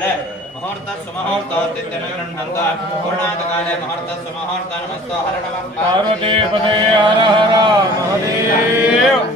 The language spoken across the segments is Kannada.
पूर्णान्तकाले मुहूर्तः सुमुहूर्तोत्तित्यन गृह्णन्त पूर्णान्तकाले मुहूर्तः सुमुहूर्तः नमस्तो हर नमः पार्वती पते हर हर महादेव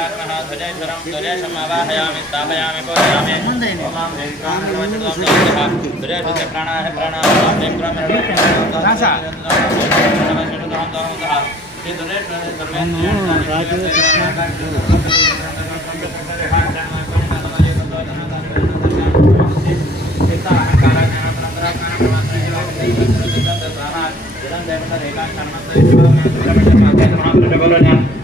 ध्वजेश्वरात्मः ध्वजेश्वरं ध्वजेशमावाहयामि स्थापयामि पूजयामि ध्वजेशस्य प्राणाः प्राणाः ध्वजेशाय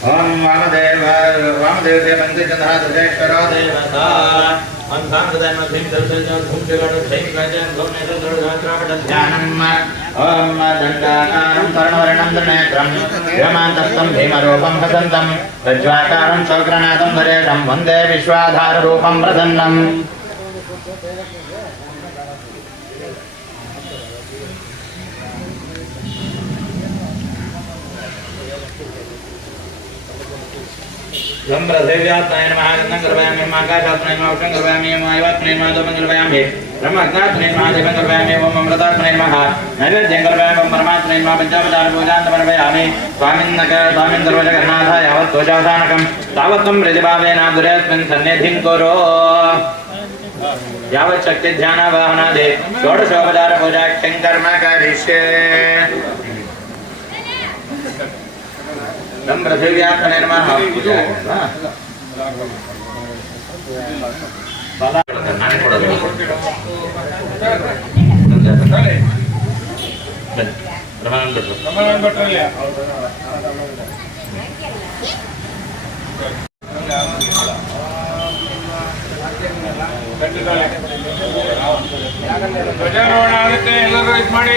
ओम वामदेव वामदेव देव पंचचंद्रा दुर्गेश्वर देवता ओम दर्शन धूम धूम नेत्र ध्यानम ओम दंडाकारं कर्णवर्णं भीमरूपं हसन्तं वंदे विश्वाधाररूपं प्रसन्नम्। ब्रह्मदेव्यात्मने नमः गन्धं कर्वयामि माकाशात्मने नमः उष्णं कर्वयामि वायुवात्मने नमः धूपं कर्वयामि ब्रह्मज्ञात्मने नमः देवं कर्वयामि ओम अमृतात्मने नमः नैवेद्यं कर्वयामि ओम परमात्मने नमः पञ्चापदानपूजां समर्पयामि स्वामिन्नक स्वामिन् सर्वजगन्नाथ यावत् दोषावसानकं तावत् प्रतिभावेन दुरेऽस्मिन् सन्निधिं कुरु यावत् शक्तिध्यानावाहनादि षोडशोपचारपूजाख्यं कर्म करिष्ये ರಮಣನ್ ಭಟ್ರಲ್ಲಿ ನಿರ್ಮಾಣ ಧ್ವಜಾರೋಹಣ ಆಗುತ್ತೆ. ಎಲ್ಲರೂ ಇದು ಮಾಡಿ.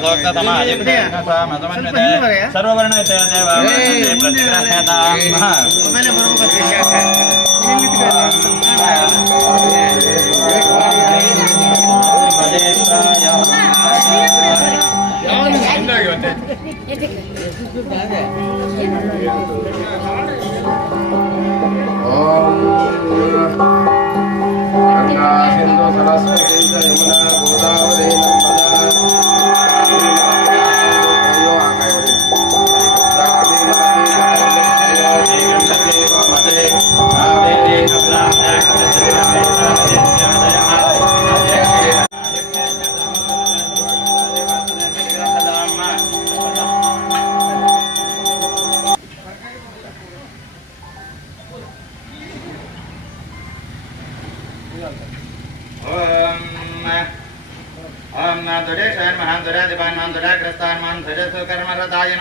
ವೇದೋಕ್ತ ಸಮಾಧಿಪತೆ ಸರ್ವವರ್ಣ ದೇವ ಪ್ರತಿಗ್ರಹ್ಯತಾಂ ಓಂ ಗಂಗಾ ಸಿಂಧು ಸರಸ್ವತಿ ಚ ಯಮುನಾ ಗೋದಾವರಿ మాం దురాగ్రస్తాన్ మాం ధజస్సు కర్మరథాయ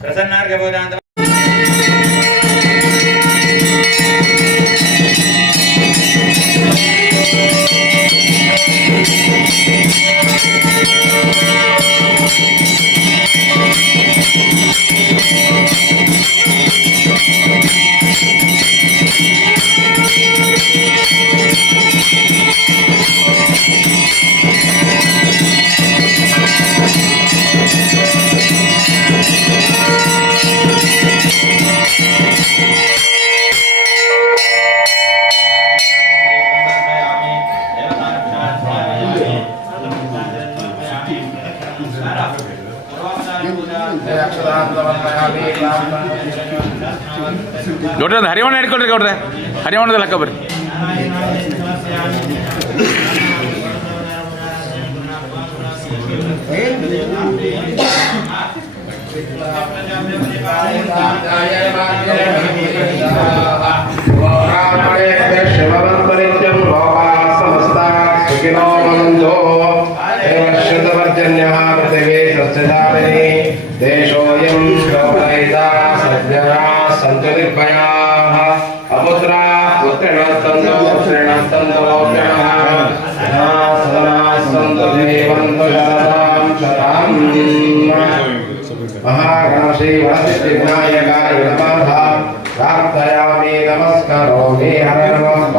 ప్రసన్నార్గ బోధాంతం ಗೌಡ್ರೆ ಅದು ಹರಿವಣ್ಣ ಹಿಡ್ಕೊಳ್ರಿ ಗೌಡ್ರೆ. ಹರಿವಣ್ಣದ ಲೆಕ್ಕ ಬರ್ರಿ. शताम् महागणश्री वरसिद्धिविनायकाय नमः प्रार्थयामि नमस्करोमि हर नमः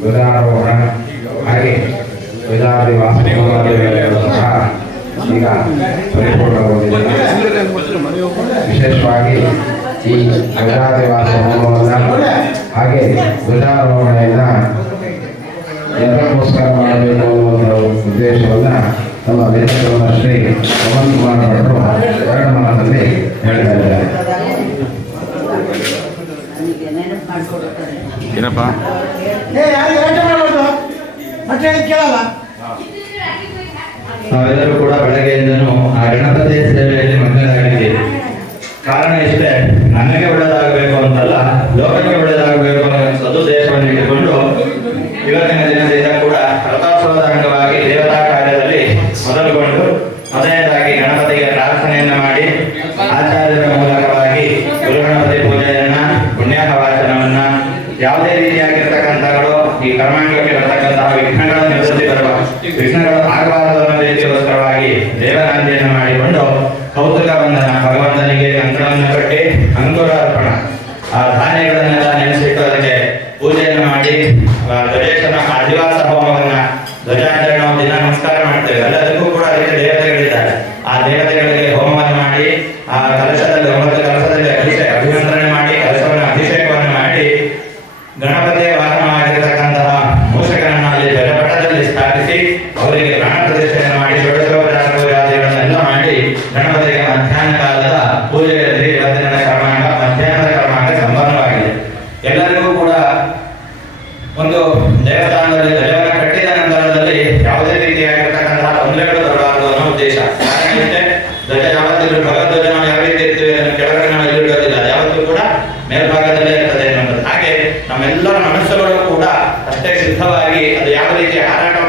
ಧ್ವಜಾರೋಹಣ ಹಾಗೆ ಧ್ವಜಾದಿ ವಾಸ್ತವಗಳು ಸಹ ಈಗ ಪರಿಪೂರ್ಣಗೊಂಡಿದೆ. ವಿಶೇಷವಾಗಿ ಈ ಧ್ವಜಾದಿವಾಸ ಹೋಮವನ್ನು ಹಾಗೆ ಧ್ವಜಾರೋಹಣೆಯನ್ನು ಎಲ್ಲಕ್ಕೋಸ್ಕರ ಮಾಡಬೇಕು ಅನ್ನೋ ಉದ್ದೇಶವನ್ನ ನಮ್ಮ ವೇದಕರಣ ಶ್ರೀ ಪವನ್ ಕುಮಾರ್ ಭಟ್ರು ಎರಡು ಮಾತಲ್ಲಿ ಹೇಳ್ತಾ ಇದ್ದಾರೆ. ಏನಪ್ಪ ನಾವೆಲ್ಲರೂ ಕೂಡ ಬೆಳಗ್ಗೆಯಿಂದನೂ ಆ ಗಣಪತಿ ಸೇವೆಯಲ್ಲಿ ಮಗ್ನರಾಗಿದ್ದೀವಿ ಕಾರಣ ಇಷ್ಟೇ ನನಗೆ ಒಳ್ಳೆಯದಾಗಬೇಕು ಅಂತಲ್ಲ, ಲೋಕಕ್ಕೆ ಒಳ್ಳೆಯದಾಗಬೇಕು ಅನ್ನೋ ಸದುದ್ದೇಶವನ್ನು ಇಟ್ಟುಕೊಂಡು ಇವತ್ತಿನ ದಿನದಿಂದ ಕೂಡ ರಥೋತ್ಸವದ ಅಂಕುರಾರ್ಪಣ ಆ ಧಾನ್ಯಗಳನ್ನೆಲ್ಲ ನೆನೆಸಿಟ್ಟು ಅದಕ್ಕೆ ಪೂಜೆಯನ್ನು ಮಾಡಿ ಧ್ವಜೇಶನ ಆದಿವಾಸ ಹೋಮವನ್ನ ಧ್ವಜಾಚರಣೆ ದಿನ ನಮಸ್ಕಾರ ಮಾಡ್ತೇವೆ. ಎಲ್ಲದಕ್ಕೂ ಕೂಡ ಅದಕ್ಕೆ ದೇವತೆಗಳಿದ್ದಾರೆ. ಆ ದೇವತೆಗಳಿಗೆ ಹೋಮವನ್ನು ಮಾಡಿ, ಆ ಕಲಶದಲ್ಲಿ, ಒಂಬತ್ತು ಕಲಶದಲ್ಲಿ ಅಭಿಷೇಕ ಅಭಿನಂದನೆ ಮಾಡಿ, ಕಲಶವನ್ನು ಅಭಿಷೇಕವನ್ನು ಮಾಡಿ, ಗಣಪತಿಯ ವಾಹನವಾಗಿರತಕ್ಕಂತಹ ಮೂಷಕನನ್ನು ಅಲ್ಲಿ ಬೆಲಪಟದಲ್ಲಿ ಸ್ಥಾಪಿಸಿ, ಅವರಿಗೆ ಪ್ರಾಣ ಪ್ರದೇಶ ನಮ್ಮೆಲ್ಲರ ಮನಸ್ಸುಗಳು ಕೂಡ ಅಷ್ಟೇ ಸಿದ್ಧವಾಗಿ ಅದು ಯಾವ ರೀತಿ ಹಾರಾಟವನ್ನು